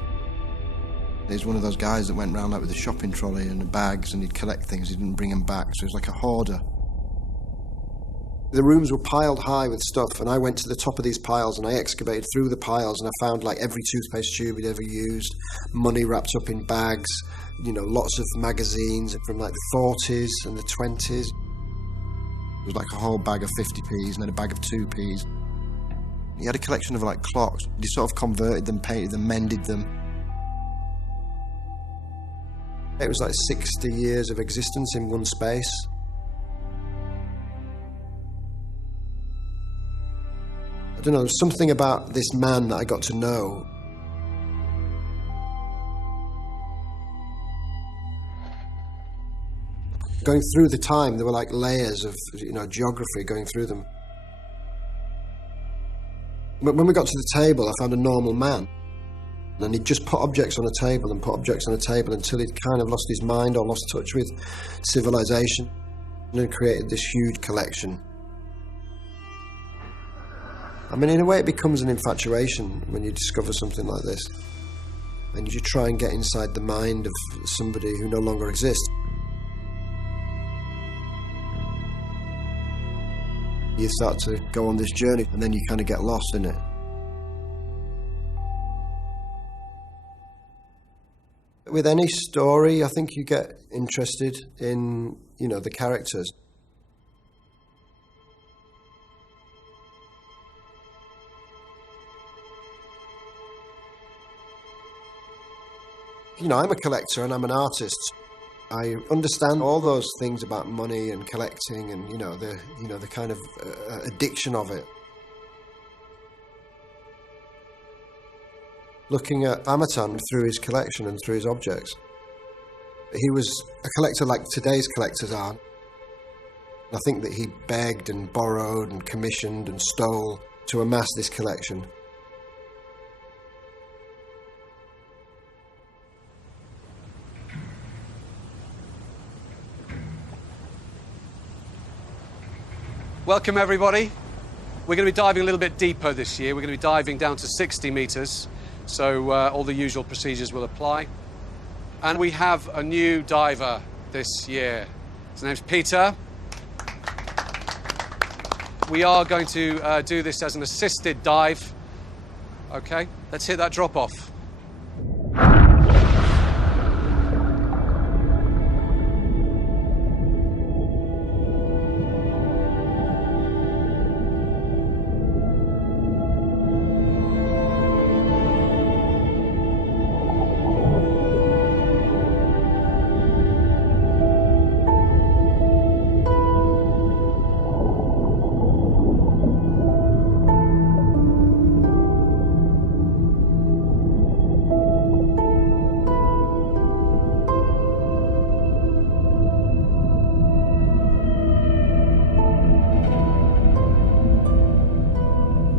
He was one of those guys that went round like with a shopping trolley and the bags, and he'd collect things, he didn't bring them back, so he was like a hoarder. The rooms were piled high with stuff, and I went to the top of these piles and I excavated through the piles, and I found like every toothpaste tube he'd ever used, money wrapped up in bags, you know, lots of magazines from like the 40s and the 20s. It was like a whole bag of 50p's and then a bag of 2p's. He had a collection of like clocks. He sort of converted them, painted them, mended them. It was like 60 years of existence in one space. I don't know, there's something about this man that I got to know. Going through the time, there were like layers of, you know, geography going through them. But when we got to the table, I found a normal man. And he'd just put objects on a table and put objects on a table until he'd kind of lost his mind or lost touch with civilization, and then created this huge collection. I mean, in a way it becomes an infatuation when you discover something like this. And you try and get inside the mind of somebody who no longer exists. You start to go on this journey and then you kind of get lost in it. With any story, I think you get interested in, you know, the characters. You know, I'm a collector and I'm an artist. I understand all those things about money and collecting and, you know, the kind of addiction of it. Looking at Amatan through his collection and through his objects. He was a collector like today's collectors are. I think that he begged and borrowed and commissioned and stole to amass this collection. Welcome everybody. We're going to be diving a little bit deeper this year. We're going to be diving down to 60 metres, so all the usual procedures will apply. And we have a new diver this year. His name's Peter. We are going to do this as an assisted dive. Okay, let's hit that drop off.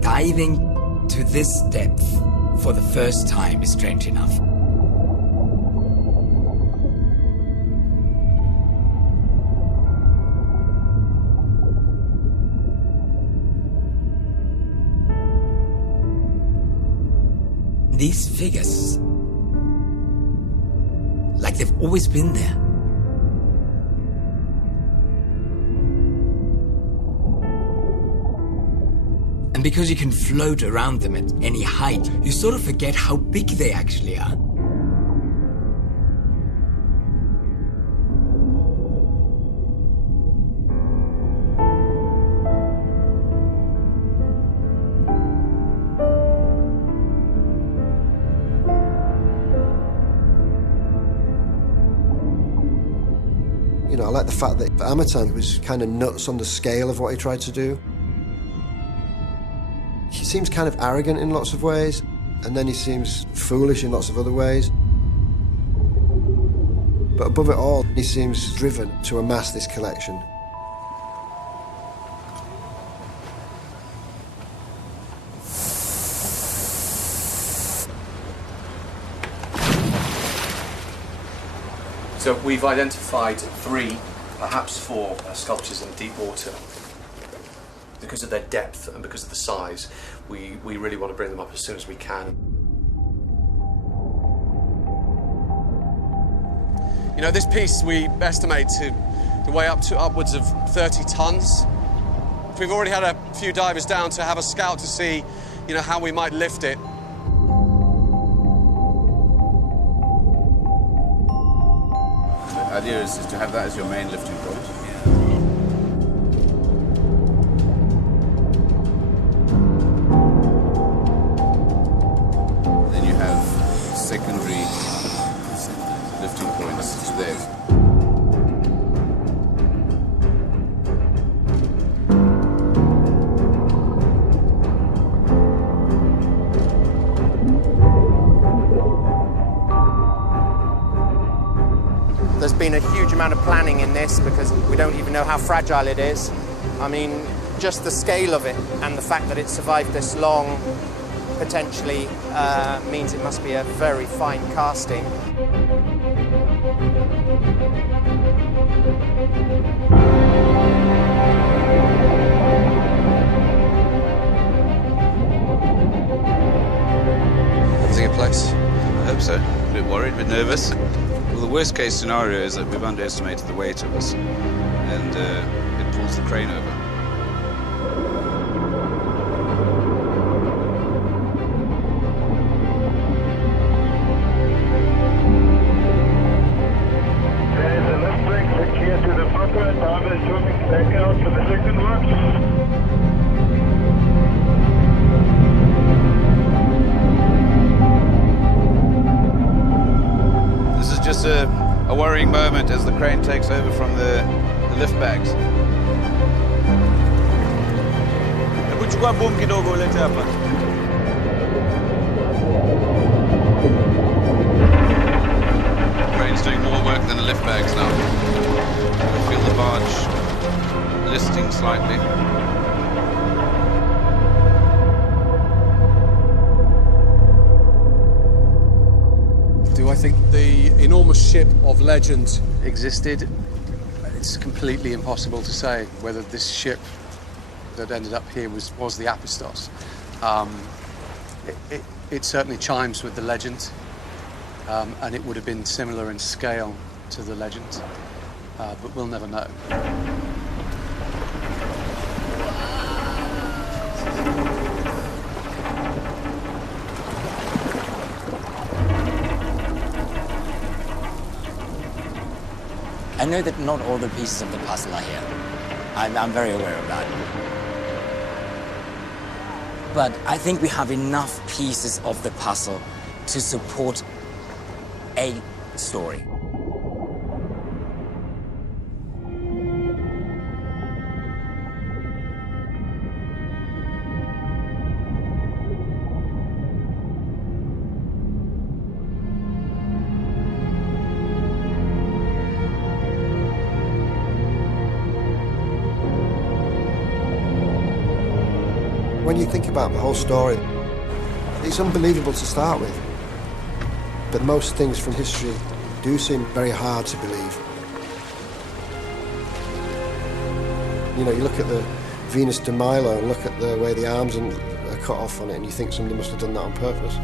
Diving to this depth for the first time is strange enough. These figures, like they've always been there. And because you can float around them at any height, you sort of forget how big they actually are. You know, I like the fact that Amatan was kind of nuts on the scale of what he tried to do. He seems kind of arrogant in lots of ways, and then he seems foolish in lots of other ways. But above it all, he seems driven to amass this collection. So we've identified 3, perhaps 4 sculptures in deep water. Because of their depth and because of the size, we really want to bring them up as soon as we can. You know, this piece we estimate to weigh up to upwards of 30 tons. We've already had a few divers down to have a scout to see, you know, how we might lift it. The idea is to have that as your main lifting point. Then you have secondary lifting points there. There's been a huge amount of planning in this because we don't even know how fragile it is. I mean, just the scale of it and the fact that it survived this long potentially means it must be a very fine casting. Everything in place? I hope so. A bit worried, a bit nervous. Well, the worst case scenario is that we've underestimated the weight of us and it pulls the crane over. Okay, the left brake secure to the proper. Diver is moving back out for the second one. This is just a worrying moment as the crane takes over from the lift bags. Chukua boom kidogo ulete hapa. Crane's doing more work than the lift bags now. We feel the barge listing slightly. Do I think the enormous ship of legend existed? It's completely impossible to say whether this ship that ended up here was the Apistos. It certainly chimes with the legend, and it would have been similar in scale to the legend, but we'll never know. I know that not all the pieces of the puzzle are here. I'm very aware of that. But I think we have enough pieces of the puzzle to support a story. When you think about the whole story, it's unbelievable to start with. But most things from history do seem very hard to believe. You know, you look at the Venus de Milo and look at the way the arms are cut off on it, and you think somebody must have done that on purpose.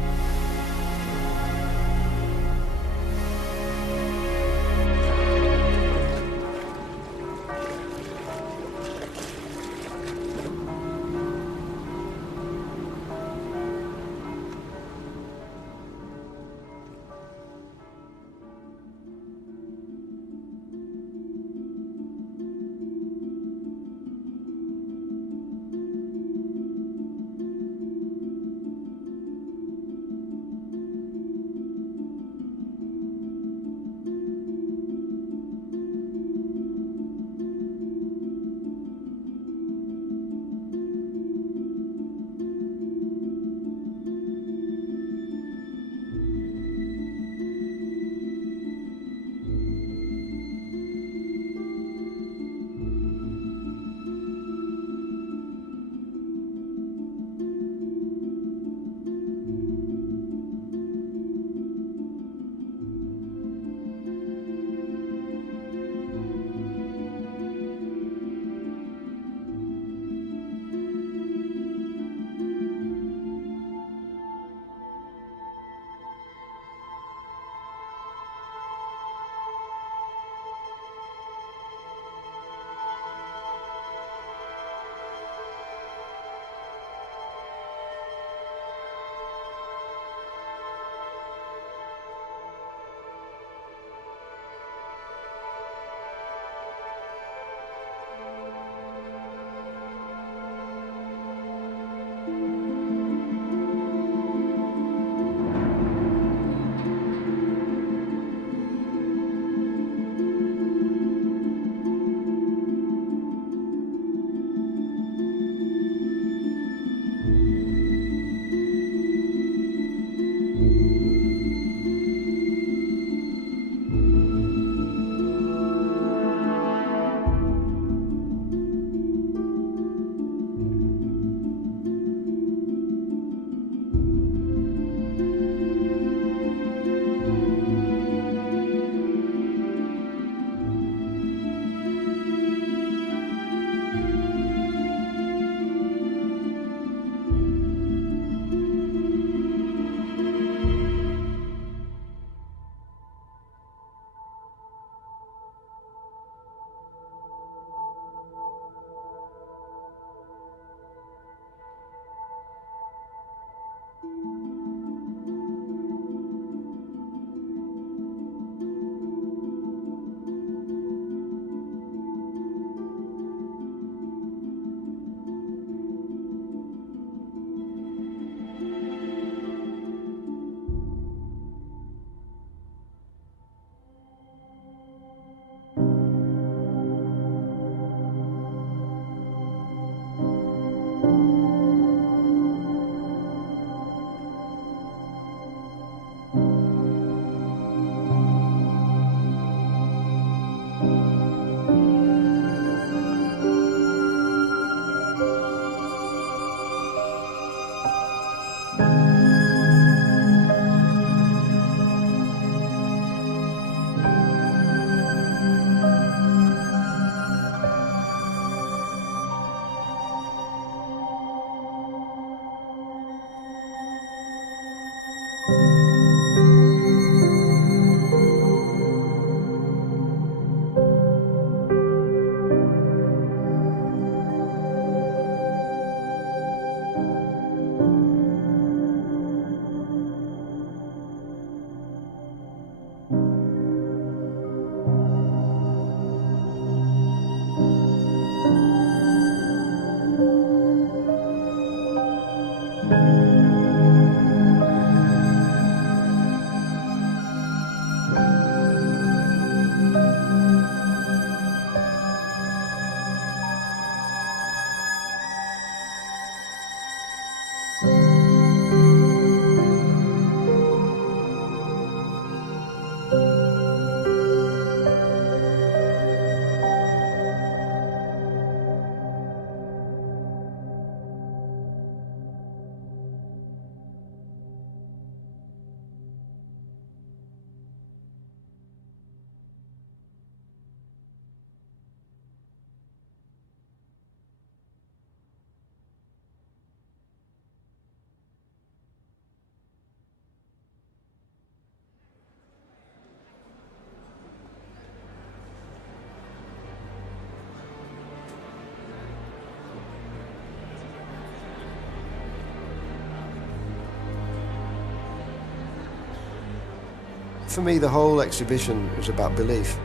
for me, the whole exhibition was about belief.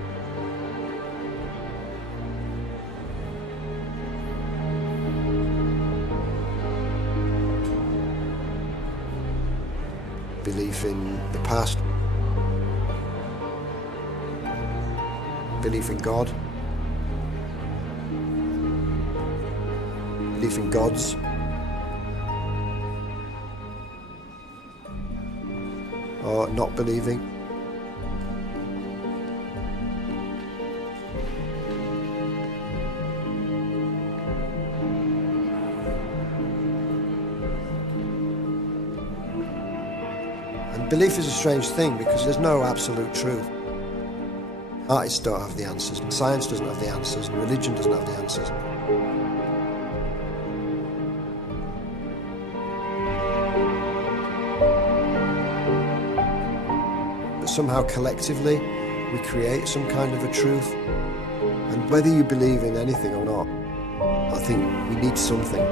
Belief in the past, belief in God, belief in gods, or not believing. And belief is a strange thing because there's no absolute truth. Artists don't have the answers, and science doesn't have the answers, and religion doesn't have the answers. But somehow collectively we create some kind of a truth, and whether you believe in anything or not, I think we need something.